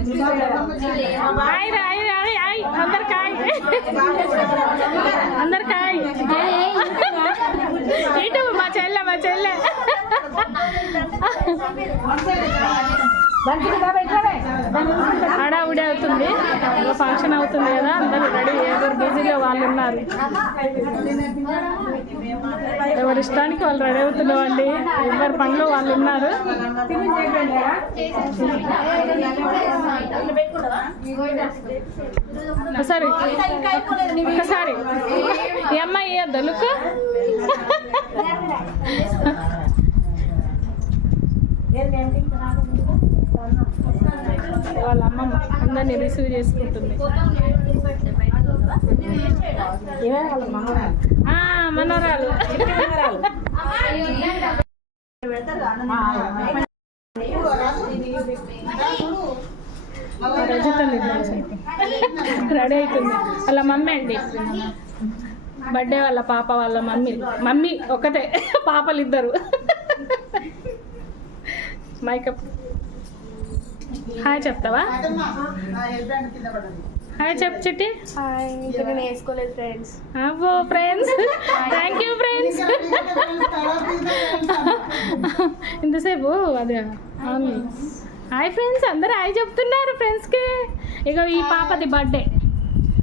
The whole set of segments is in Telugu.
హాయ్ రా, హాయ్ రా, ఇటు మా చెల్లె మా చెల్లె హడావుడి అవుతుంది ఫంక్షన్ అవుతుంది కదా అందరూ రెడీ ఎవరు బిజీలో వాళ్ళు ఉన్నారు ఎవరి ఇష్టానికి వాళ్ళు రెడీ అవుతున్నారు అండి ఎవరి పనిలో వాళ్ళు ఉన్నారు. ఒకసారి ఒకసారి. ఈ అమ్మాయి లుక్ వాళ్ళ అమ్మమ్మ అందరినీ రిసీవ్ చేసుకుంటుంది. ఆ, మనోరాలు రజిత రెడీ అవుతుంది వాళ్ళ మమ్మీ అండి. బర్త్డే వాళ్ళ పాప వాళ్ళ మమ్మీ. మమ్మీ ఒకటే. పాపలు ఇద్దరు. మైకప్ హాయ్ చెప్తావా? హాయ్ చెప్పు చిట్టి. హాయ్. నేను వేసుకోలేదు ఫ్రెండ్స్. అబ్బో ఫ్రెండ్స్. Thank you friends. ఇంతసేపు అదే అవును హాయ్ ఫ్రెండ్స్ అందరూ హాయ్ చెప్తున్నారు ఫ్రెండ్స్కి ఇక ఈ పాపది బర్త్డే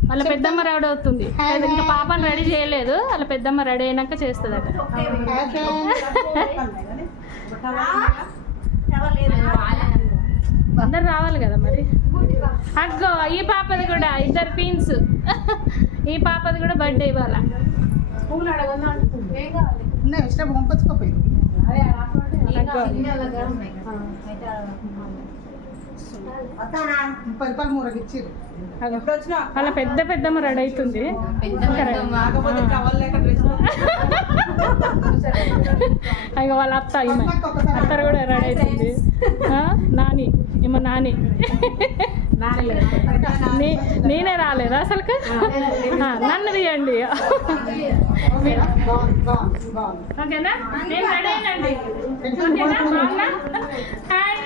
వాళ్ళ పెద్దమ్మ రెడీ అవుతుంది. ఇంకా పాపని రెడీ చేయలేదు. వాళ్ళ పెద్దమ్మ రెడీ అయినాక చేస్తుంది అక్కడ అందరు రావాలి కదా మరి? అగ్గో ఈ పాపది కూడా ఇద్దరు పీన్స్ ఈ పాపది కూడా బర్త్డే ఇవాళ. ఉన్నాయి ఎక్స్ట్రా పంపించుకోపోయి అగ్గో ముప్పై రూపాయలు మూరకి ఇచ్చిర్రు. అగో. వాళ్ళ పెద్ద పెద్దమ్మ రెడీ అవుతుంది. ఇంకా వాళ్ళ అత్త ఈమె. అత్త కూడా రెడీ అవుతుంది. ఆ, నాని ఏమో నాని. నేనే రాలేదా అసలు నన్ను తీయండి. ఓకేనా? నేను రెడీ అయినండి. ఓకేనా? బాగున్నా? హాయ్.